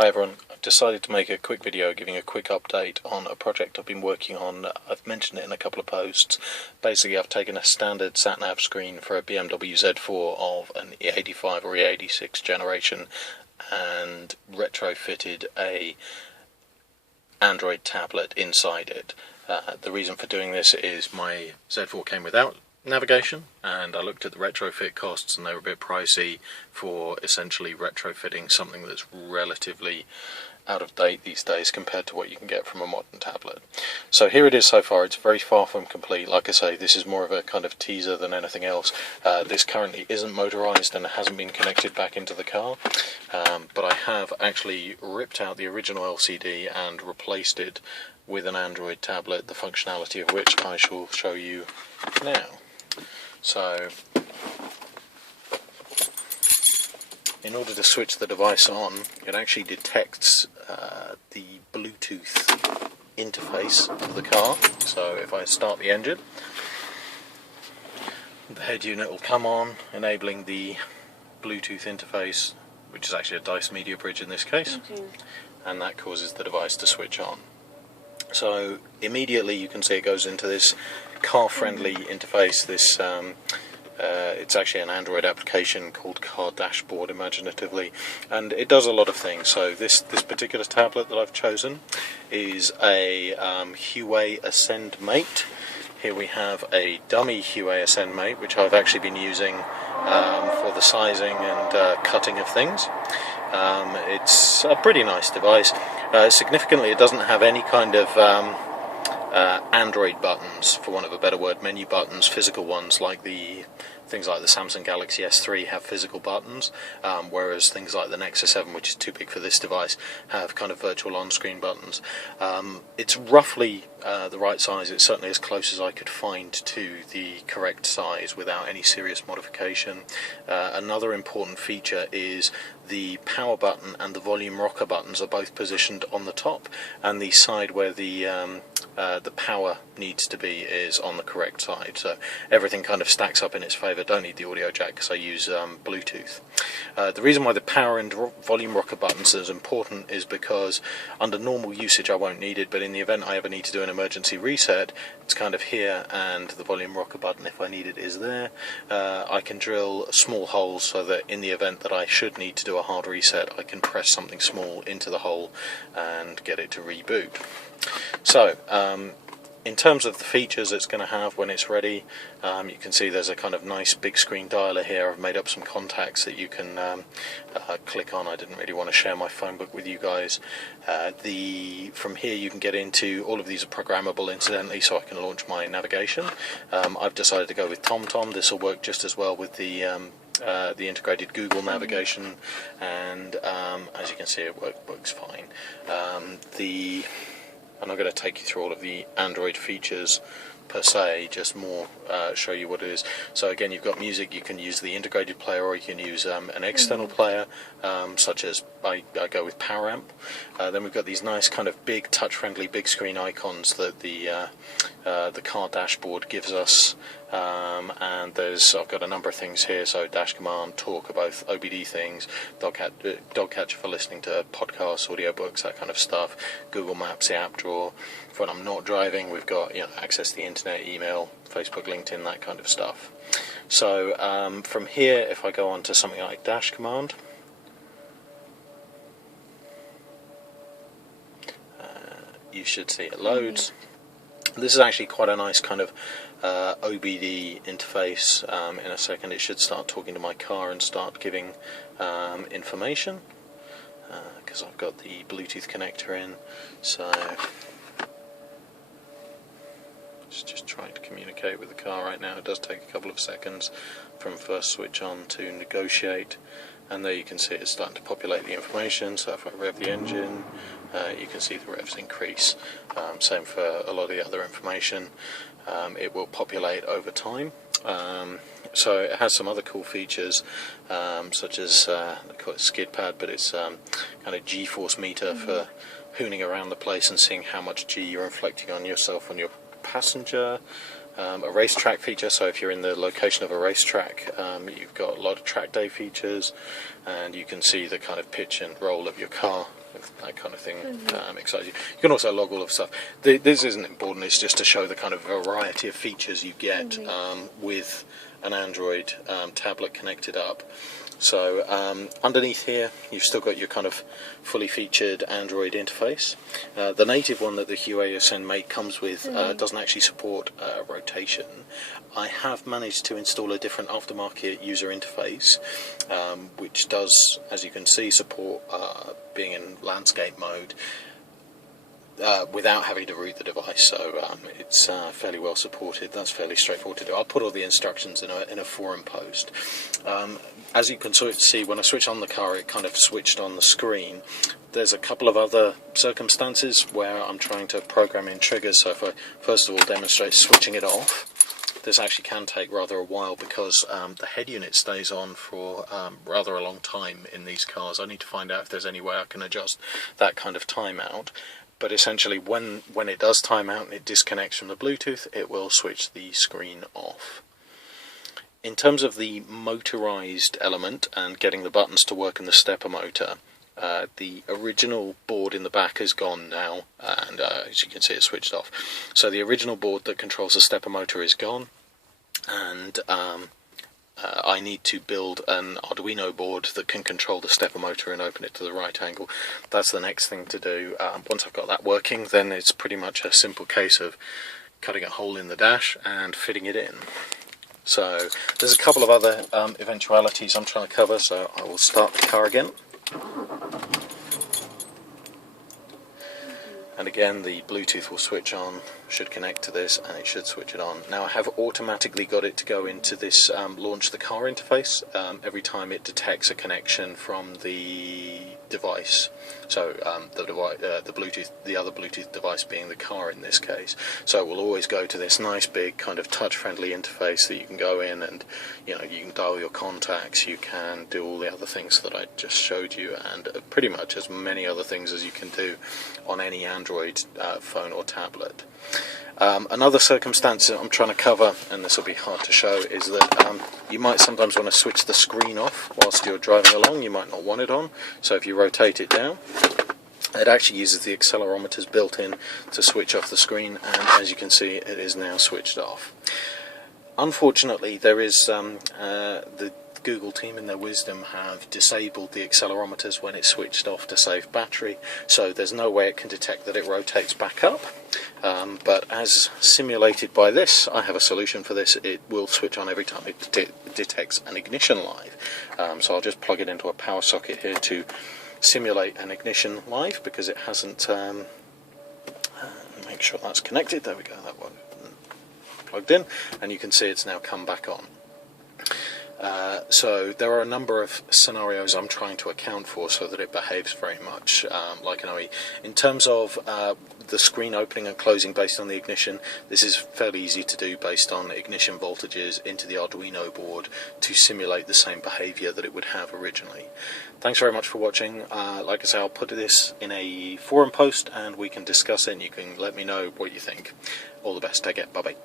Hi everyone, I've decided to make a quick video giving a quick update on a project I've been working on. I've mentioned it in a couple of posts. Basically I've taken a standard sat-nav screen for a BMW Z4 of an E85 or E86 generation and retrofitted a Android tablet inside it. The reason for doing this is my Z4 came without navigation, and I looked at the retrofit costs and they were a bit pricey for essentially retrofitting something that's relatively out of date these days compared to what you can get from a modern tablet. So here it is so far. It's very far from complete. Like I say, this is more of a kind of teaser than anything else. This currently isn't motorized and it hasn't been connected back into the car, but I have actually ripped out the original LCD and replaced it with an Android tablet, the functionality of which I shall show you now. So, in order to switch the device on, it actually detects the Bluetooth interface of the car. So if I start the engine, the head unit will come on, enabling the Bluetooth interface, which is actually a DICE media bridge in this case, and that causes the device to switch on. So immediately you can see it goes into this car-friendly interface. This it's actually an Android application called Car Dashboard, imaginatively, and it does a lot of things. So this particular tablet that I've chosen is a Huawei Ascend Mate. Here we have a dummy Huawei Ascend Mate, which I've actually been using for the sizing and cutting of things. It's a pretty nice device. Significantly, it doesn't have any kind of Android buttons, for want of a better word, menu buttons, physical ones, like things like the Samsung Galaxy S3 have physical buttons, whereas things like the Nexus 7, which is too big for this device, have kind of virtual on-screen buttons. It's roughly the right size. It's certainly as close as I could find to the correct size without any serious modification. Another important feature is the power button and the volume rocker buttons are both positioned on the top, and the side where the power needs to be is on the correct side. So everything kind of stacks up in its favour. Don't need the audio jack because I use Bluetooth. The reason why the power and volume rocker buttons is important is because under normal usage I won't need it, but in the event I ever need to do an emergency reset, it's kind of here, and the volume rocker button, if I need it, is there. I can drill small holes so that in the event that I should need to do a hard reset, I can press something small into the hole and get it to reboot. So, in terms of the features it's going to have when it's ready, you can see there's a kind of nice big screen dialer here. I've made up some contacts that you can click on. I didn't really want to share my phone book with you guys. From here you can get into, all of these are programmable incidentally, so I can launch my navigation. I've decided to go with TomTom. This will work just as well with the integrated Google navigation, and as you can see it works fine. I'm not going to take you through all of the Android features per se, just more show you what it is. So again, you've got music. You can use the integrated player, or you can use an external player, such as I go with Power Amp. Then we've got these nice kind of big touch-friendly big screen icons that the car dashboard gives us, and I've got a number of things here. So dash command, talk are both OBD things, dog catcher for listening to podcasts, audiobooks, that kind of stuff. Google Maps, the app drawer. For when I'm not driving, we've got access to the internet, email, Facebook, LinkedIn, that kind of stuff. So from here, if I go on to something like dash command, you should see it loads. This is actually quite a nice kind of OBD interface. In a second it should start talking to my car and start giving information, because I've got the Bluetooth connector in. So it's just trying to communicate with the car right now. It does take a couple of seconds from first switch on to negotiate, and there you can see it's starting to populate the information. So if I rev the engine, you can see the revs increase. Same for a lot of the other information. It will populate over time. So it has some other cool features, such as they call it skid pad, but it's kind of G-force meter for hooning around the place and seeing how much G you're inflicting on yourself, on your passenger. A racetrack feature, so if you're in the location of a racetrack, you've got a lot of track day features, and you can see the kind of pitch and roll of your car if that kind of thing excites you. You can also log all of stuff. This isn't important, it's just to show the kind of variety of features you get with an Android tablet connected up. So underneath here you've still got your kind of fully featured Android interface. The native one that the HUASN Mate comes with doesn't actually support rotation. I have managed to install a different aftermarket user interface which does, as you can see, support being in landscape mode without having to root the device, so it's fairly well supported. That's fairly straightforward to do. I'll put all the instructions in a forum post. As you can sort of see, when I switch on the car, it kind of switched on the screen. There's a couple of other circumstances where I'm trying to program in triggers, so if I first of all demonstrate switching it off, this actually can take rather a while because the head unit stays on for rather a long time in these cars. I need to find out if there's any way I can adjust that kind of timeout. But essentially when it does time out and it disconnects from the Bluetooth, it will switch the screen off. In terms of the motorized element and getting the buttons to work in the stepper motor, the original board in the back is gone now, and as you can see, it's switched off. So the original board that controls the stepper motor is gone, and I need to build an Arduino board that can control the stepper motor and open it to the right angle. That's the next thing to do. Once I've got that working, then it's pretty much a simple case of cutting a hole in the dash and fitting it in. So there's a couple of other eventualities I'm trying to cover, so I will start the car again. And again, the Bluetooth will switch on, should connect to this, and it should switch it on. Now I have automatically got it to go into this launch the car interface every time it detects a connection from the device. So the Bluetooth, the other Bluetooth device being the car in this case. So it will always go to this nice big kind of touch-friendly interface that you can go in and you can dial your contacts, you can do all the other things that I just showed you, and pretty much as many other things as you can do on any Android phone or tablet. Another circumstance that I'm trying to cover, and this will be hard to show, is that you might sometimes want to switch the screen off whilst you're driving along. You might not want it on, so if you rotate it down, it actually uses the accelerometers built in to switch off the screen, and as you can see, it is now switched off. Unfortunately, there is the Google team in their wisdom have disabled the accelerometers when it's switched off to save battery, so there's no way it can detect that it rotates back up. But as simulated by this, I have a solution for this. It will switch on every time it detects an ignition live. So I'll just plug it into a power socket here to simulate an ignition live, because it hasn't make sure that's connected. There we go, that one plugged in, and you can see it's now come back on. So there are a number of scenarios I'm trying to account for so that it behaves very much like an OE. In terms of the screen opening and closing based on the ignition, this is fairly easy to do based on ignition voltages into the Arduino board to simulate the same behaviour that it would have originally. Thanks very much for watching. Like I say, I'll put this in a forum post and we can discuss it and you can let me know what you think. All the best, take care, bye bye.